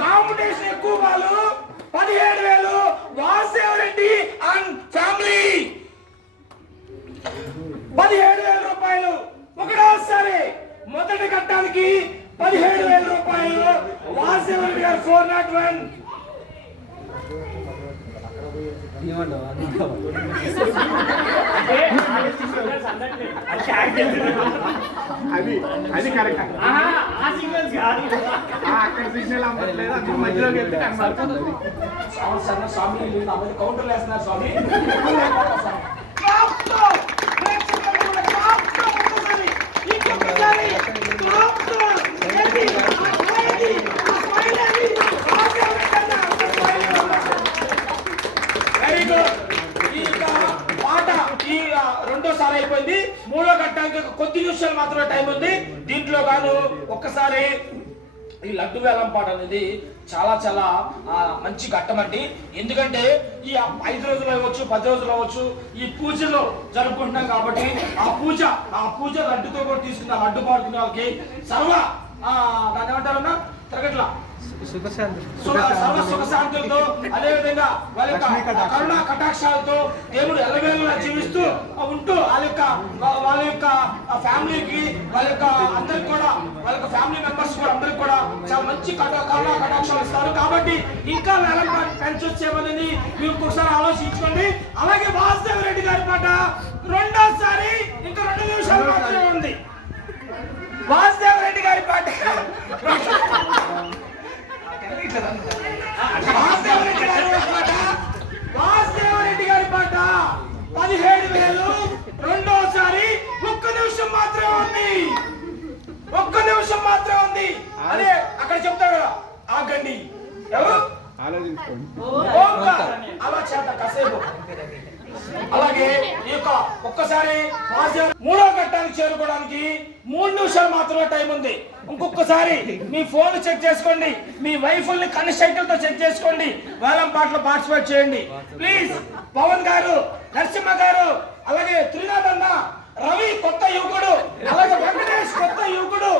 Competition ఎక్కువ వాళ్ళు 17,000 Vasudeva Reddy and family 17,000 రూపాయలు ఒకటోసారి మొదటి ఘట్టానికి 17,000 రూపాయలు వాసుదేవరెడ్డి గారు 401. అది కరెక్ట్. అక్కడ సిగ్నల్ అవ్వట్లేదు, అక్కడ మధ్యలోకి వెళ్తే కనబడుతుంది. స్వామి కౌంటర్ వేస్తున్నారు స్వామి. Very good. ఈ పాట ఈ రెండోసారి అయిపోయింది. మూడో ఘట్టానికి కొద్ది నిమిషాలు మాత్రమే టైం ఉంది. దీంట్లో గాను ఒక్కసారి ఈ లడ్డు వేలం పాట అనేది చాలా చాలా మంచి ఘట్టం అండి. ఎందుకంటే ఈ 5 రోజులు అవ్వచ్చు, 10 రోజులు అవ్వచ్చు, ఈ పూజలో జరుపుకుంటున్నాం కాబట్టి ఆ పూజ లడ్డుతో కూడా తీసుకున్న లడ్డు పాడుకునే వాళ్ళకి దాన్ని ఏమంటారన్నా తిరగట్లా సుఖశాంతులతో, అదేవిధంగా వాళ్ళ యొక్క కరుణా కటాక్షాలతో దేవుడు ఎల్లవేళలా జీవిస్తూ ఉంటూ వాళ్ళ యొక్క ఫ్యామిలీకి, వాళ్ళ యొక్క అందరికి కూడా, వాళ్ళ యొక్క ఫ్యామిలీ మెంబర్స్ కూడా అందరికి కూడా చాలా మంచి కరుణా కటాక్షాలు ఇస్తారు. కాబట్టి ఇంకా వేలం పెంచొచ్చేమని మీరు ఒకసారి ఆలోచించుకోండి. అలాగే వాసుదేవరెడ్డి గారి పాట రెండోసారి ఇంకా 2 నిమిషాలు మాత్రమే ఉంది. వాసుదేవరెడ్డి గారి పాట వాసుదేవరెడ్డి గారి పాట 17,000 రెండోసారి 1 నిమిషం మాత్రమే ఉంది. 1 నిమిషం మాత్రమే ఉంది. అదే అక్కడ చెప్తాడు కదా, ఆగండి ఎవరు అలా చేత కాసేపు. అలాగే ఈ యొక్క ఒక్కసారి మూడో ఘట్టానికి చేరుకోవడానికి 3 నిమిషాలు మాత్రమే టైం ఉంది. ఇంకొకసారి మీ ఫోన్ చెక్ చేసుకోండి, మీ వైఫుల్ని కన్సైకిల్తో చెక్ చేసుకోండి, వేలం పాటలో పార్టిసిపేట్ చేయండి ప్లీజ్. పవన్ గారు, నరసింహ గారు, అలాగే త్రినాథ్ అన్న, రవి కొత్త యువకుడు, అలాగే వెంకటేష్ కొత్త యువకుడు,